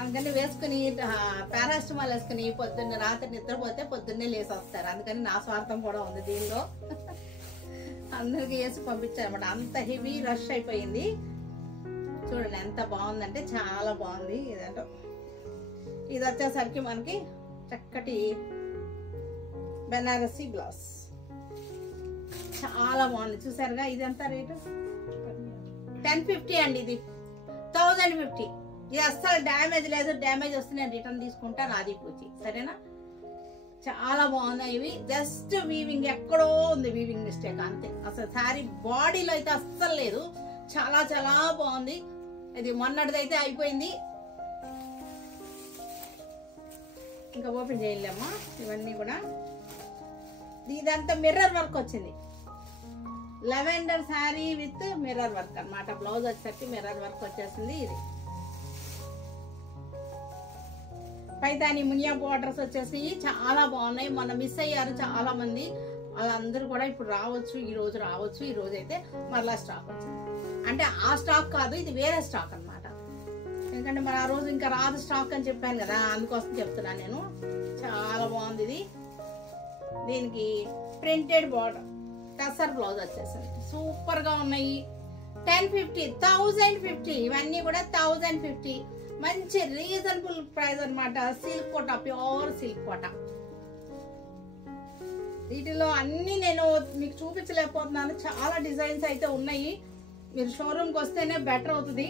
అందుకని వేసుకుని పారాసిటమాల్ వేసుకుని పొద్దున్న రాత్రి నిద్రపోతే పొద్దున్నే లేసి వస్తారు. అందుకని నా స్వార్థం కూడా ఉంది దీనిలో. అందరికి వేసి పంపించారు అనమాట. అంత హెవీ రష్ అయిపోయింది. చూడండి ఎంత బాగుందంటే చాలా బాగుంది. ఇదంటే ఇది వచ్చేసరికి మనకి చక్కటి బెనారసీ బ్లౌజ్, చాలా బాగుంది. చూసారుగా ఇది ఎంత రేటు? 1050 అండి. ఇది 1050. ఇది అస్సలు డ్యామేజ్ లేదు, డ్యామేజ్ వస్తే నేను రిటర్న్ తీసుకుంటాను, అది పూచి సరేనా. చాలా బాగున్నాయి ఇవి. జస్ట్ వీవింగ్ ఎక్కడో ఉంది, వీవింగ్ మిస్టేక్ అంతే. అసలు శారీ బాడీలో అయితే అస్సలు లేదు, చాలా చాలా బాగుంది. ఇది మొన్నటిదైతే అయిపోయింది, ఇంకా ఓపెన్ చేయలేమ్మా. ఇవన్నీ కూడా ఇదంతా మిర్రర్ వర్క్ వచ్చింది, lavender sari with mirror work అన్నమాట. బ్లౌజ్ వచ్చేసరికి మిర్రర్ వర్క్ వచ్చేసింది. ఇది పైతాని మునియా బోర్డర్స్ వచ్చేసి చాలా బాగున్నాయి. మొన్న మిస్ అయ్యారు చాలా మంది. వాళ్ళందరూ కూడా ఇప్పుడు రావచ్చు, ఈ రోజు రావచ్చు. ఈ రోజు అయితే మరలా స్టాక్ వచ్చింది. అంటే ఆ స్టాక్ కాదు, ఇది వేరే స్టాక్ అన్నమాట. ఎందుకంటే మరి ఆ రోజు ఇంకా రాదు స్టాక్ అని చెప్పాను కదా, అందుకోసం చెప్తున్నాను నేను. చాలా బాగుంది ఇది. దీనికి ప్రింటెడ్ బార్డర్, టసర్ బ్లౌజ్ వచ్చేసింది. సూపర్ గా ఉన్నాయి. 1050, 1050. ఇవన్నీ కూడా 1050. మంచి రీజనబుల్ ప్రైస్ అన్నమాట. సిల్క్ కోట, ప్యూర్ సిల్క్ కోట. వీటిలో అన్ని నేను మీకు చూపించలేకపోతున్నాను, చాలా డిజైన్స్ అయితే ఉన్నాయి. మీరు షోరూమ్కి వస్తేనే బెటర్ అవుతుంది.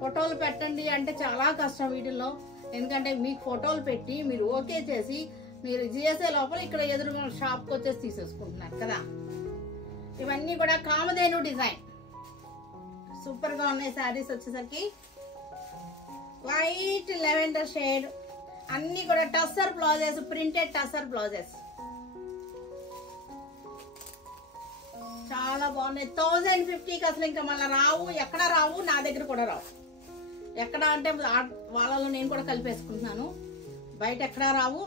ఫోటోలు పెట్టండి అంటే చాలా కష్టం వీటిల్లో. ఎందుకంటే మీకు ఫోటోలు పెట్టి మీరు ఓకే చేసి మీరు చేసే లోపల ఇక్కడ ఎదురు షాప్కి వచ్చేసి తీసేసుకుంటున్నారు కదా. ఇవన్నీ కూడా కామధేను డిజైన్. సూపర్ గా ఉన్నాయి శారీస్. వచ్చేసరికి లైట్ లెవెండర్ షేడ్, అన్ని కూడా tussar blouses, printed tussar blouses. చాలా బాగున్నాయి. 1050కి అసలు ఇంకా మళ్ళీ రావు, ఎక్కడ రావు, నా దగ్గర కూడా రావు. ఎక్కడ అంటే వాళ్ళలో నేను కూడా కలిపేసుకుంటున్నాను. బయట ఎక్కడా రావు,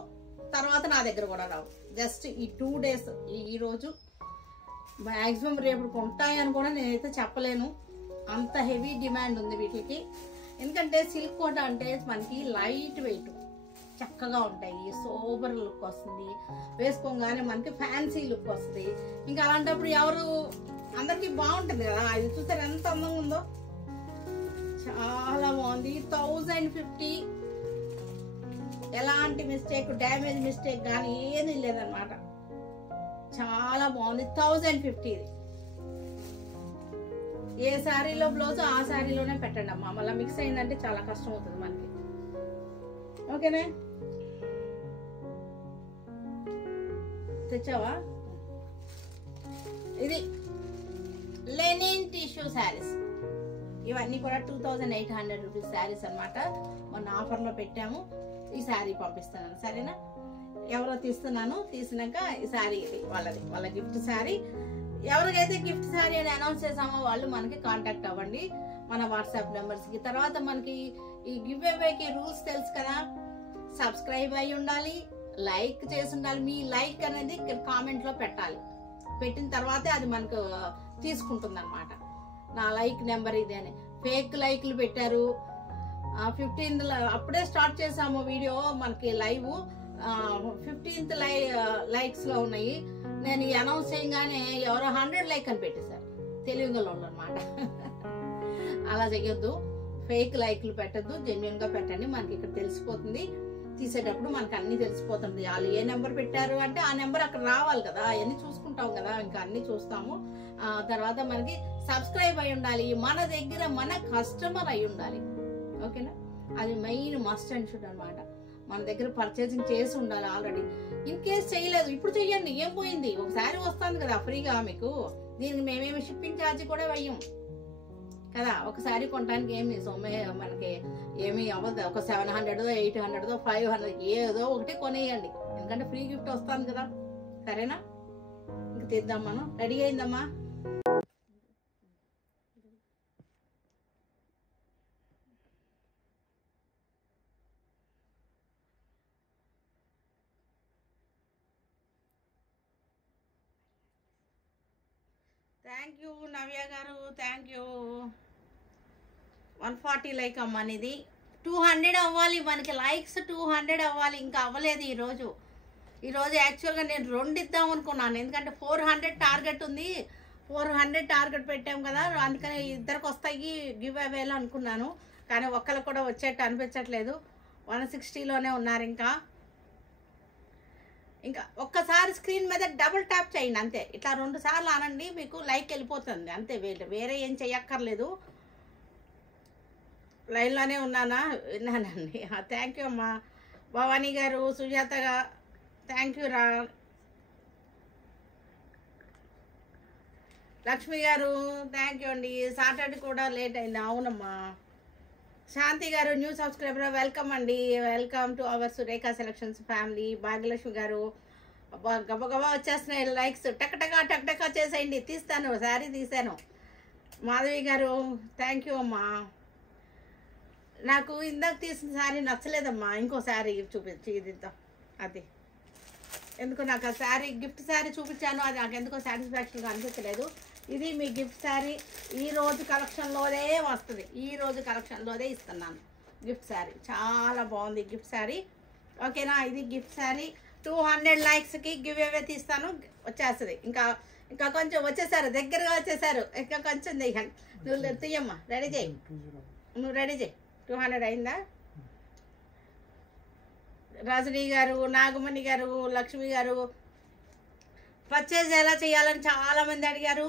తర్వాత నా దగ్గర కూడా రావు. జస్ట్ ఈ 2 days, ఈ రోజు మ్యాక్సిమం రేపు ఉంటాయని కూడా నేనైతే చెప్పలేను. అంత హెవీ డిమాండ్ ఉంది వీటికి. ఎందుకంటే సిల్క్ కోట అంటే మనకి లైట్ వెయిట్, చక్కగా ఉంటాయి, సోబర్ లుక్ వస్తుంది, వేసుకోగానే మనకి ఫ్యాన్సీ లుక్ వస్తుంది. ఇంకా అలాంటప్పుడు ఎవరు అందరికి బాగుంటుంది కదా. ఇది చూసారు ఎంత అందంగా ఉందో, చాలా బాగుంది. 1050. ఎలాంటి మిస్టేక్, డ్యామేజ్ మిస్టేక్ కానీ ఏది లేదనమాట. చాలా బాగుంది. 1050. ఇది ఏ శారీలో బ్లౌజ్ ఆ శారీలోనే పెట్టండి అమ్మా. మళ్ళీ మిక్స్ అయిందంటే చాలా కష్టం అవుతుంది మనకి. ఓకేనే, తెచ్చావా? ఇది లెనిన్ టిష్యూ శారీస్. ఇవన్నీ కూడా 2800 రూపీస్ శారీస్ అనమాట. మొన్న ఆఫర్లో పెట్టాము. ఈ శారీ పంపిస్తున్నాను, సరేనా? ఎవరో తీస్తున్నాను, తీసినాక ఈ శారీ ఇది వాళ్ళ గిఫ్ట్ శారీ. ఎవరికైతే గిఫ్ట్ శారీ అని అనౌన్స్ చేసామో వాళ్ళు మనకి కాంటాక్ట్ అవ్వండి మన వాట్సాప్ నెంబర్స్కి. తర్వాత మనకి ఈ గివ్ అవేకి రూల్స్ తెలుసు కదా. సబ్స్క్రైబ్ అయి ఉండాలి, లైక్ చేసి ఉండాలి. మీ లైక్ అనేది కామెంట్లో పెట్టాలి. పెట్టిన తర్వాతే అది మనకు తీసుకుంటుంది అనమాట. నా లైక్ నెంబర్ ఇదే అని. ఫేక్ లైక్లు పెట్టారు. 15th అప్పుడే స్టార్ట్ చేసాము వీడియో, మనకి లైవ్ 15th లైక్స్ లో ఉన్నాయి. నేను అనౌన్స్ చేయగానే ఎవరో 100 లైక్ అని పెట్టేశారు. తెలుగులో అనమాట. అలా చెయ్యొద్దు, ఫేక్ లైక్లు పెట్టద్దు, జెన్యున్ గా పెట్టండి. మనకి ఇక్కడ తెలిసిపోతుంది, తీసేటప్పుడు మనకు అన్ని తెలిసిపోతుంది. వాళ్ళు ఏ నెంబర్ పెట్టారు అంటే ఆ నెంబర్ అక్కడ రావాలి కదా, అవన్నీ చూసుకుంటాం కదా, ఇంకా అన్ని చూస్తాము. తర్వాత మనకి సబ్స్క్రైబ్ అయి ఉండాలి, మన దగ్గర మన కస్టమర్ అయి ఉండాలి. ఓకేనా? అది మెయిన్ మస్ట్ అండ్ షుడ్ అనమాట. మన దగ్గర పర్చేసింగ్ చేసి ఉండాలి ఆల్రెడీ. ఇన్ కేస్ చేయలేదు, ఇప్పుడు చెయ్యండి, ఏం పోయింది? ఒకసారి వస్తుంది కదా ఫ్రీగా మీకు. దీనికి మేమేమి షిప్పింగ్ ఛార్జ్ కూడా వేయం కదా. ఒకసారి కొనడానికి ఏమి మనకి ఏమి అవ్వదు. ఒక 700, 800, 500 ఏదో ఒకటి కొనేయండి. ఎందుకంటే ఫ్రీ గిఫ్ట్ వస్తుంది కదా, సరేనా? ఇంక తీద్దాం మనం. రెడీ అయిందమ్మా? థ్యాంక్ యూ నవ్య గారు, థ్యాంక్ యూ. 140 లైక్ అమ్మా. ఇది 200 అవ్వాలి మనకి, లైక్స్ 200 అవ్వాలి. ఇంకా అవ్వలేదు ఈరోజు. యాక్చువల్గా నేను 2 ఇద్దాం అనుకున్నాను. ఎందుకంటే 400 టార్గెట్ ఉంది. 400 టార్గెట్ పెట్టాం కదా, అందుకని ఇద్దరికి వస్తాయి గివ్ అవేలు అనుకున్నాను. కానీ ఒక్కరు కూడా వచ్చేట్టు అనిపించట్లేదు. 160లోనే ఉన్నారు. ఇంకా ఒక్కసారి స్క్రీన్ మీద డబుల్ ట్యాప్ చేయండి అంతే. ఇట్లా 2 సార్లు అనండి, మీకు లైక్ వెళ్ళిపోతుంది అంతే. వేరే ఏం చెయ్యక్కర్లేదు. లైన్లోనే ఉన్నానా? విన్నానండి. థ్యాంక్ యూ అమ్మా. భవానీ గారు, సుజాత గారు, థ్యాంక్ యూ రా. లక్ష్మి గారు థ్యాంక్ యూ అండి. సాటర్డే కూడా లేట్ అయింది. అవునమ్మా. శాంతి గారు న్యూ సబ్స్క్రైబర్, వెల్కమ్ అండి. Welcome to our Surekha selections family. Bhagyalakshmi గారు గబగబా వచ్చేస్తున్నాయి లైక్స్. టక్ చేసేయండి. తీస్తాను, శారీ తీసాను. మాధవి గారు థ్యాంక్ యూ అమ్మా. నాకు ఇందాక తీసిన శారీ నచ్చలేదమ్మా, ఇంకో శారీ చూపించి ఇది అది ఎందుకు నాకు ఆ శారీ గిఫ్ట్ శారీ చూపించాను, అది నాకు ఎందుకో సాటిస్ఫాక్షన్గా అనిపించలేదు. ఇది మీ గిఫ్ట్ శారీ, ఈరోజు కలెక్షన్లోనే వస్తుంది, ఈరోజు కలెక్షన్లోనే ఇస్తున్నాను గిఫ్ట్ శారీ. చాలా బాగుంది గిఫ్ట్ శారీ. ఓకేనా, ఇది గిఫ్ట్ శారీ. 200 లైక్స్కి గివ్ అవే తీస్తాను, వచ్చేస్తుంది. ఇంకా కొంచెం వచ్చేసారు, దగ్గరగా వచ్చేసారు. ఇంకా కొంచెం తీయండి. నువ్వు తీయమ్మా, రెడీ చేయి, నువ్వు రెడీ చేయి. 200 అయిందా? రజనీ గారు, నాగమణి గారు, లక్ష్మి గారు పర్చేజ్ ఎలా చేయాలని చాలామంది అడిగారు.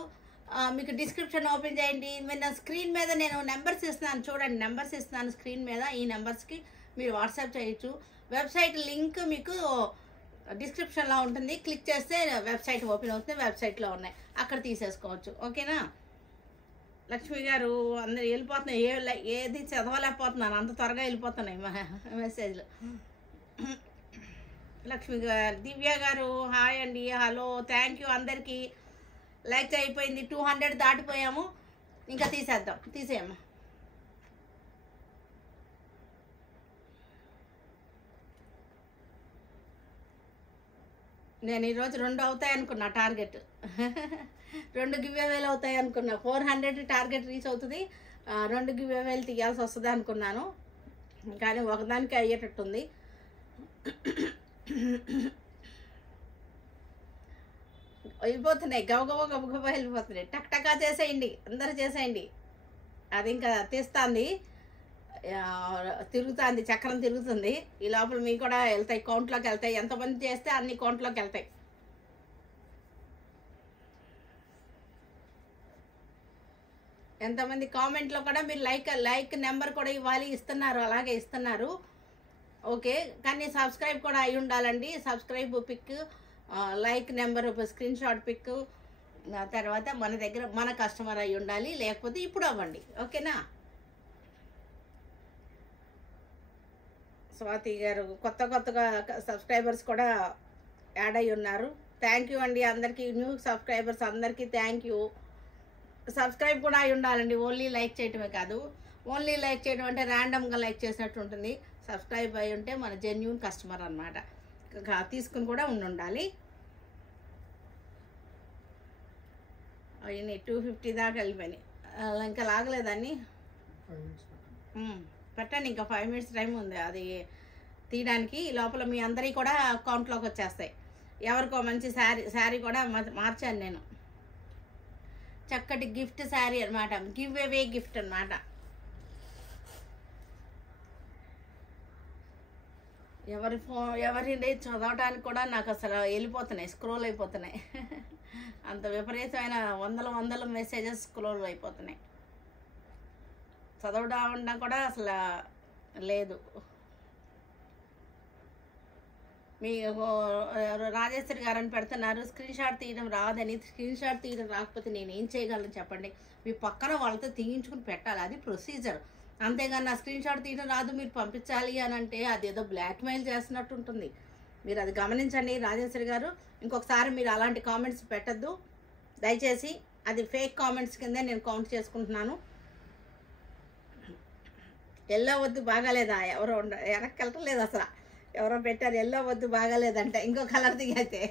మీకు డిస్క్రిప్షన్ ఓపెన్ చేయండి. నా స్క్రీన్ మీద నేను నెంబర్స్ ఇస్తున్నాను, చూడండి నెంబర్స్ ఇస్తున్నాను స్క్రీన్ మీద. ఈ నెంబర్స్కి మీరు వాట్సాప్ చేయొచ్చు. వెబ్సైట్ లింక్ మీకు డిస్క్రిప్షన్లో ఉంటుంది, క్లిక్ చేస్తే వెబ్సైట్ ఓపెన్ అవుతుంది, వెబ్సైట్లో ఉన్నాయి, అక్కడ తీసేసుకోవచ్చు. ఓకేనా. లక్ష్మి గారు అందరు వెళ్ళిపోతున్నాయి, ఏది చదవలేకపోతున్నాను, అంత త్వరగా వెళ్ళిపోతున్నాయి మెసేజ్లు. లక్ష్మి గారు, దివ్య గారు హాయ్ అండి, హలో, థ్యాంక్ యూ అందరికీ. లైక్ అయిపోయింది, 200 దాటిపోయాము, ఇంకా తీసేద్దాం, తీసేయమ్మా. నేను ఈరోజు 2 అవుతాయి అనుకున్నా టార్గెట్, 2 గివ్ అవేలు అవుతాయి అనుకున్నా. 400 టార్గెట్ రీచ్ అవుతుంది, 2 గివ్ అవేలు తీయాల్సి వస్తుంది అనుకున్నాను, కానీ ఒకదానికి అయ్యేటట్టుంది. వెళ్ళిపోతున్నాయి, గబగబా గబగబా వెళ్ళిపోతున్నాయి. టక్టకా చేసేయండి, అందరూ చేసేయండి. అది ఇంకా తీస్తుంది, తిరుగుతుంది, చక్రం తిరుగుతుంది. ఈ లోపల మీకు కూడా వెళ్తాయి, కౌంట్లోకి వెళ్తాయి. ఎంతమంది చేస్తే అన్ని కౌంట్లోకి వెళ్తాయి. ఎంతమంది కామెంట్లో కూడా మీరు లైక్ నెంబర్ కూడా ఇవ్వాలి, ఇస్తున్నారు, అలాగే ఇస్తున్నారు. ఓకే, కానీ సబ్స్క్రైబ్ కూడా అయి ఉండాలండి. Subscribe pic, like number, screenshot pic, తర్వాత మన దగ్గర మన కస్టమర్ అయి ఉండాలి, లేకపోతే ఇప్పుడు అవ్వండి. ఓకేనా. స్వాతి గారు కొత్తగా సబ్స్క్రైబర్స్ కూడా యాడ్ అయి ఉన్నారు. థ్యాంక్ యూ అండి అందరికీ, న్యూ సబ్స్క్రైబర్స్ అందరికీ థ్యాంక్ యూ. సబ్స్క్రైబ్ కూడా అయి ఉండాలండి, ఓన్లీ లైక్ చేయటమే కాదు. ఓన్లీ లైక్ చేయడం అంటే ర్యాండమ్గా లైక్ చేసినట్టు ఉంటుంది. సబ్స్క్రైబ్ అయి ఉంటే మన జెన్యూన్ కస్టమర్ అనమాట, తీసుకుని కూడా ఉండాలి. అవి 250 దాకా వెళ్ళిపోయినాయి, ఇంకా లాగలేదాన్ని పెట్టండి. ఇంకా 5 minutes టైం ఉంది అది తీయడానికి. లోపల మీ అందరికీ కూడా అకౌంట్లోకి వచ్చేస్తాయి. ఎవరికో మంచి శారీ కూడా మార్చాను నేను, చక్కటి గిఫ్ట్ శారీ అనమాట, గివ్ అవే గిఫ్ట్ అనమాట. ఎవరి చదవడానికి కూడా నాకు అసలు వెళ్ళిపోతున్నాయి, స్క్రోల్ అయిపోతున్నాయి. అంత విపరీతమైన వందల మెసేజెస్ స్క్రోల్ అయిపోతున్నాయి. చదవడం కూడా అసలు లేదు. మీ రాజేశ్వరి గారు అని పెడుతున్నారు, స్క్రీన్ షాట్ తీయడం రాదని. స్క్రీన్ షాట్ తీయడం రాకపోతే నేను ఏం చేయగలను చెప్పండి? మీ పక్కన వాళ్ళతో తీయించుకుని పెట్టాలి, అది ప్రొసీజర్. అంతేగాని నా స్క్రీన్ షాట్ తీయడం రాదు మీరు పంపించాలి అని అంటే అదేదో బ్లాక్మెయిల్ చేస్తున్నట్టు ఉంటుంది. మీరు అది గమనించండి రాజేశ్వరి గారు. ఇంకొకసారి మీరు అలాంటి కామెంట్స్ పెట్టద్దు దయచేసి, అది ఫేక్ కామెంట్స్ కిందే నేను కౌంట్ చేసుకుంటున్నాను. ఎల్లో వద్దు బాగాలేదా? ఎవరో వెనక్కి వెళ్ళటం లేదు అసలు, ఎవరో పెట్టారు ఎల్లో వద్దు బాగాలేదంట. ఇంకో కలర్ దిగైతే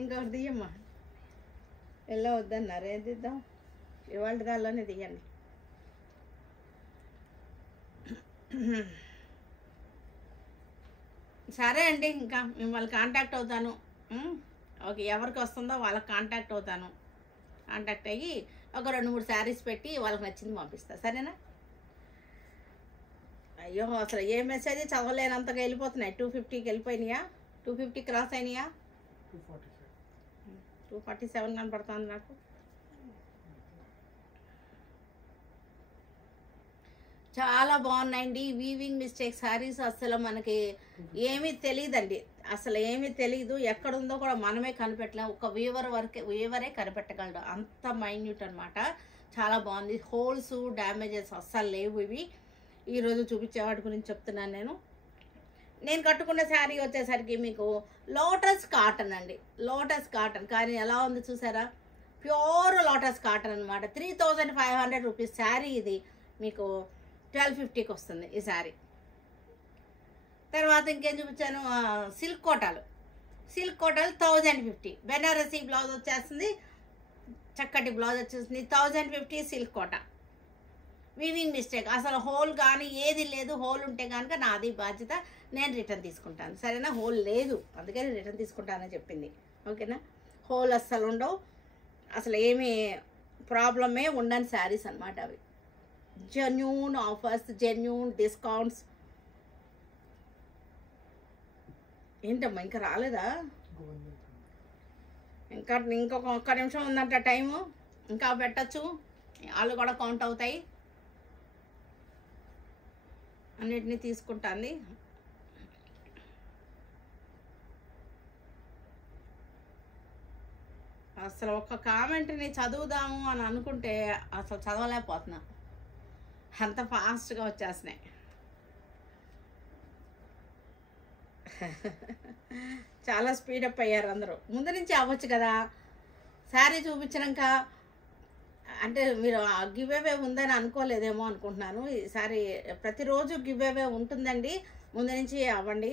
ఇంకొకటి దియ్యమ్మా. ఎల్లో వద్దన్నారు, ఏం దిద్దాం? ఇవాళ దానిలోనే దిగండి. సరే అండి, ఇంకా మిమ్మల్ని కాంటాక్ట్ అవుతాను. ఓకే, ఎవరికి వస్తుందో వాళ్ళకి కాంటాక్ట్ అవుతాను. కాంటాక్ట్ అయ్యి ఒక 2-3 శారీస్ పెట్టి వాళ్ళకి నచ్చింది పంపిస్తా, సరేనా? అయ్యో అసలు ఏ మెసేజ్ చదవలేనంతగా వెళ్ళిపోతున్నాయి. 250కి వెళ్ళిపోయినాయా? 250 క్రాస్ అయినాయా? 247 కనపడుతుంది నాకు. చాలా బాగున్నాయండి వీవింగ్ మిస్టేక్ శారీస్. అసలు మనకి ఏమీ తెలియదండి, అసలు ఏమీ తెలియదు. ఎక్కడుందో కూడా మనమే కనిపెట్టలేము, ఒక వీవరే కనిపెట్టగలడు, అంత మైన్యూట్ అనమాట. చాలా బాగుంది. హోల్స్ డ్యామేజెస్ అస్సలు లేవు ఇవి. ఈరోజు చూపించే వాటి గురించి చెప్తున్నాను నేను కట్టుకున్న శారీ వచ్చేసరికి మీకు లోటస్ కాటన్ అండి, లోటస్ కాటన్. కానీ ఎలా ఉంది చూసారా? ప్యూర్ లోటస్ కాటన్ అనమాట. 3500 రూపీస్ శారీ. ఇది మీకు 1250కి వస్తుంది ఈ శారీ. తర్వాత ఇంకేం చూపించాను, సిల్క్ కోటాలు 1050. బెనారసీ బ్లౌజ్ వచ్చేస్తుంది, చక్కటి బ్లౌజ్ వచ్చేస్తుంది 1050 సిల్క్ కోట. వీవింగ్ మిస్టేక్, అసలు హోల్ కానీ ఏది లేదు. హోల్ ఉంటే కనుక నాది బాధ్యత, నేను రిటర్న్ తీసుకుంటాను. సరేనా? హోల్ లేదు అందుకని రిటర్న్ తీసుకుంటానని చెప్పింది. ఓకేనా? హోల్ అస్సలు ఉండవు, అసలు ఏమీ ప్రాబ్లమే ఉండని శారీస్ అనమాట అవి. Genuine offers, genuine discounts. ఏంటమ్మా ఇంకా రాలేదా? ఇంకొక ఒక్క నిమిషం ఉందంట టైము, ఇంకా పెట్టచ్చు. వాళ్ళు కూడా కౌంట్ అవుతాయి. అన్నిటినీ తీసుకుంటుంది. అసలు ఒక కామెంట్ని చదువుదాము అని అనుకుంటే అసలు చదవలేకపోతున్నా, అంత ఫాస్ట్గా వచ్చేస్తున్నాయి. చాలా స్పీడప్ అయ్యారు అందరూ. ముందు నుంచి అవ్వచ్చు కదా, శారీ చూపించినాక. అంటే మీరు గివ్ అవే ఉందని అనుకోలేదేమో అనుకుంటున్నాను. ఈసారి ప్రతిరోజు గివ్ అవే ఉంటుందండి, ముందు నుంచి అవ్వండి.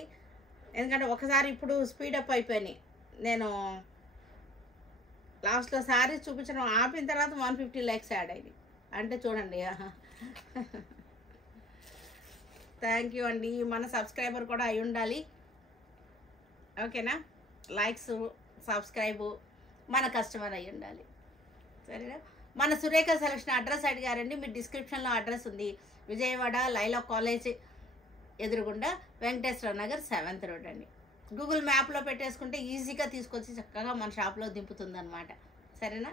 ఎందుకంటే ఒకసారి ఇప్పుడు స్పీడప్ అయిపోయినాయి. నేను లాస్ట్లో శారీ చూపించడం ఆపిన తర్వాత 150 లైక్స్ యాడ్ అయింది అంటే చూడండి. థ్యాంక్ యూ అండి. మన సబ్స్క్రైబర్ కూడా అయి ఉండాలి. ఓకేనా? లైక్స్, సబ్స్క్రైబు, మన కస్టమర్ అయి ఉండాలి. సరేనా? మన సురేఖ సెలక్షన్ అడ్రస్ అడిగారండి, మీరు డిస్క్రిప్షన్లో అడ్రస్ ఉంది. విజయవాడ లైలా కాలేజ్ ఎదురుగుండా వెంకటేశ్వర నగర్ 7th రోడ్ అండి. గూగుల్ మ్యాప్లో పెట్టేసుకుంటే ఈజీగా తీసుకొచ్చి చక్కగా మన షాప్లో దింపుతుంది అనమాట. సరేనా?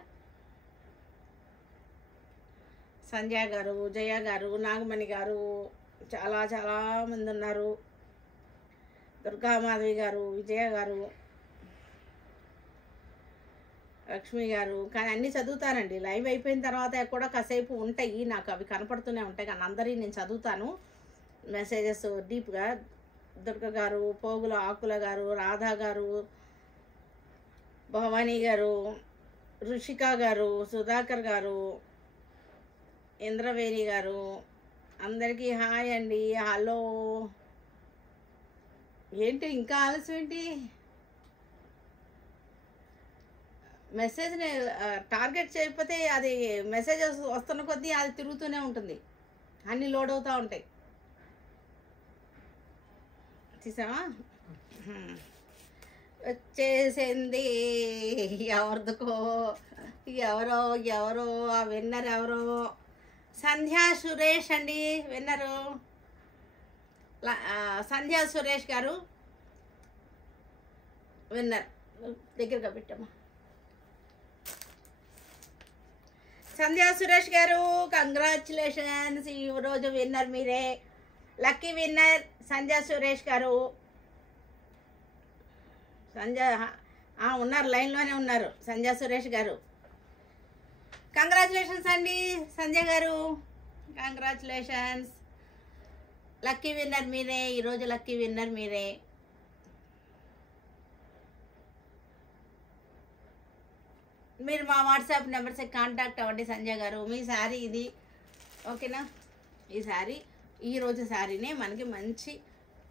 సంజయ్ గారు, జయ గారు, నాగమణి గారు, చాలా చాలా మంది ఉన్నారు. దుర్గామాధవి గారు, విజయ గారు, లక్ష్మి గారు. కానీ అన్నీ చదువుతానండి. లైవ్ అయిపోయిన తర్వాత కూడా కాసేపు ఉంటాయి, నాకు అవి కనపడుతూనే ఉంటాయి. కానీ అందరినీ నేను చదువుతాను మెసేజెస్ డీప్గా. దుర్గ గారు, పోగుల ఆకుల గారు, రాధా గారు, భవానీ గారు, రుషిక గారు, సుధాకర్ గారు, ఇంద్రవేణి గారు, అందరికీ హాయ్ అండి. హలో. ఏంటి ఇంకా ఆలస్యం ఏంటి? మెసేజ్ని టార్గెట్ చేయకపోతే అది మెసేజెస్ వస్తున్న కొద్దీ అది తిరుగుతూనే ఉంటుంది, అన్నీ లోడ్ అవుతూ ఉంటాయి. చూసావా? వచ్చేసింది. ఎవరిదికో ఎవరో ఎవరో ఆ విన్నర్ ఎవరో సంధ్యా సురేష్ అండి విన్నరు. సంధ్యా సురేష్ గారు విన్నర్. దగ్గరగా పెట్టమ్మా. సంధ్యా సురేష్ గారు కంగ్రాచులేషన్స్, ఈరోజు విన్నర్ మీరే. లక్కీ విన్నర్ సంధ్యా సురేష్ గారు. ఉన్నారు, లైన్లోనే ఉన్నారు సంధ్యా సురేష్ గారు. కంగ్రాచులేషన్స్ అండి సంధ్య గారు, కంగ్రాచులేషన్స్. లక్కీ విన్నర్ మీరే, ఈరోజు లక్కీ విన్నర్ మీరే. మీరు మా వాట్సాప్ నెంబర్స్కి కాంటాక్ట్ అవ్వండి సంజయ్ గారు. మీ శారీ ఇది, ఓకేనా? ఈ శారీ ఈరోజు శారీనే మనకి మంచి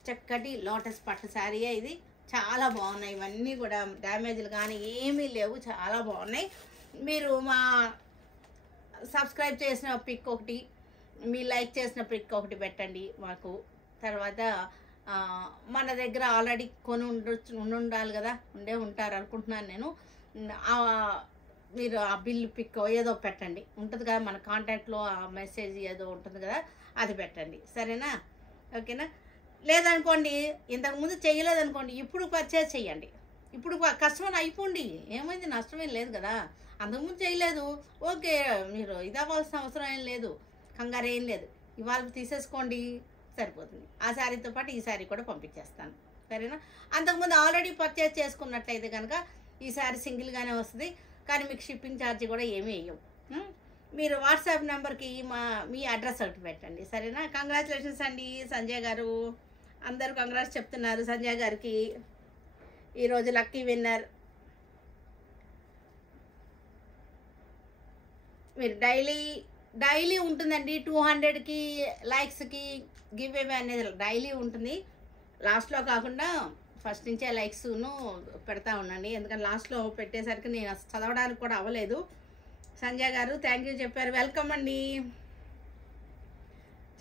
చక్కటి లోటస్ పట్టు శారీయే ఇది. చాలా బాగున్నాయి ఇవన్నీ కూడా, డ్యామేజ్లు కానీ ఏమీ లేవు, చాలా బాగున్నాయి. మీరు మా సబ్స్క్రైబ్ చేసిన పిక్ ఒకటి, మీ లైక్ చేసిన పిక్ ఒకటి పెట్టండి మాకు. తర్వాత మన దగ్గర ఆల్రెడీ ఉండాలి కదా, ఉంటారు అనుకుంటున్నాను నేను. మీరు ఆ బిల్ పిక్ ఏదో పెట్టండి, ఉంటుంది కదా మన కాంటాక్ట్లో ఆ మెసేజ్ ఏదో ఉంటుంది కదా, అది పెట్టండి. సరేనా? ఓకేనా? లేదనుకోండి, ఇంతకుముందు చేయలేదనుకోండి, ఇప్పుడు పర్చేజ్ చేయండి. ఇప్పుడు కస్టమర్ అయిపోండి, ఏమైంది, నష్టమేం లేదు కదా. అంతకుముందు చేయలేదు, ఓకే, మీరు ఇది అవ్వాల్సిన అవసరం ఏం లేదు, కంగారు ఏం లేదు. ఇవాళ తీసేసుకోండి, సరిపోతుంది. ఆ శారీతో పాటు ఈ శారీ కూడా పంపించేస్తాను. సరేనా? అంతకుముందు ఆల్రెడీ పర్చేజ్ చేసుకున్నట్లయితే కనుక ఈ శారీ సింగిల్గానే వస్తుంది, కానీ మీకు షిప్పింగ్ ఛార్జీ కూడా ఏమీ వేయం. మీరు వాట్సాప్ నెంబర్కి మీ అడ్రస్ ఒకటి పెట్టండి. సరేనా? కంగ్రాచులేషన్స్ అండి సంజయ్ గారు. అందరూ కంగ్రాట్స్ చెప్తున్నారు సంజయ్ గారికి. ఈరోజు లక్కీ విన్నర్. మీరు డైలీ ఉంటుందండి. 200కి లైక్స్కి గివ్ అవే అనేది డైలీ ఉంటుంది. లాస్ట్లో కాకుండా ఫస్ట్ నుంచే లైక్స్ను పెడతా ఉండండి, ఎందుకంటే లాస్ట్లో పెట్టేసరికి నేను అసలు చదవడానికి కూడా అవ్వలేదు. సంజయ్ గారు థ్యాంక్ యూ చెప్పారు, వెల్కమ్ అండి,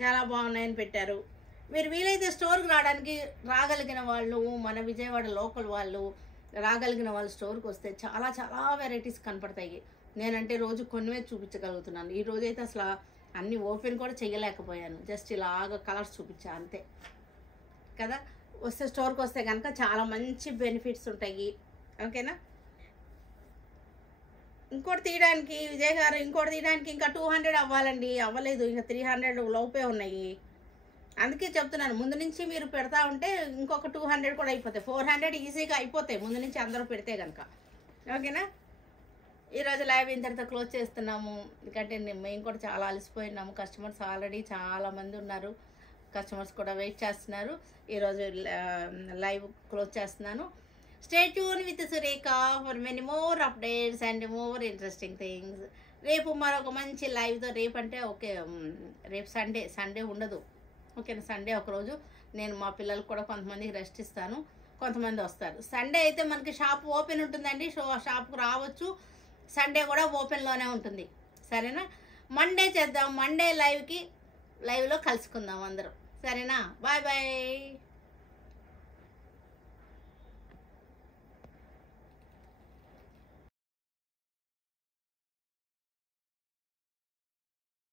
చాలా బాగున్నాయని పెట్టారు. మీరు వీలైతే స్టోర్కి రాగలిగిన వాళ్ళు, మన విజయవాడ లోకల్ వాళ్ళు రాగలిగిన వాళ్ళు స్టోర్కి వస్తే చాలా చాలా వెరైటీస్ కనపడతాయి. నేనంటే రోజు కొన్నివే చూపించగలుగుతున్నాను. ఈ రోజైతే అసలు అన్నీ ఓపెన్ కూడా చేయలేకపోయాను, జస్ట్ ఇలాగ కలర్స్ చూపించా అంతే కదా. వస్తే స్టోర్కి వస్తే కనుక చాలా మంచి బెనిఫిట్స్ ఉంటాయి, ఓకేనా. ఇంకోటి తీయడానికి విజయ్ గారు, ఇంకోటి తీయడానికి ఇంకా 200 అవ్వాలండి, అవ్వలేదు, ఇంకా 300 లోపే ఉన్నాయి. అందుకే చెప్తున్నాను, ముందు నుంచి మీరు పెడతా ఉంటే ఇంకొక 200 కూడా అయిపోతాయి, 400 ఈజీగా అయిపోతాయి ముందు నుంచి అందరూ పెడితే కనుక, ఓకేనా. ఈరోజు లైవ్ ఇంతటితో క్లోజ్ చేస్తున్నాము, ఎందుకంటే మేము కూడా చాలా అలసిపోయినాము. కస్టమర్స్ ఆల్రెడీ చాలామంది ఉన్నారు, కస్టమర్స్ కూడా వెయిట్ చేస్తున్నారు. ఈరోజు లైవ్ క్లోజ్ చేస్తున్నాను. Stay tune with Surekha for many more updates and more interesting things. రేపు మరొక మంచి లైవ్తో, రేపు అంటే ఓకే, రేపు సండే ఉండదు, ఓకేనా. సండే ఒకరోజు నేను మా పిల్లలకు కూడా కొంతమందికి రెస్ట్ ఇస్తాను, కొంతమంది వస్తారు. సండే అయితే మనకి షాప్ ఓపెన్ ఉంటుందండి, షాప్కి రావచ్చు. సండే కూడా ఓపెన్లోనే ఉంటుంది, సరేనా. మండే చేద్దాం, మండే లైవ్లో కలుసుకుందాం అందరం, సరేనా. Bye bye.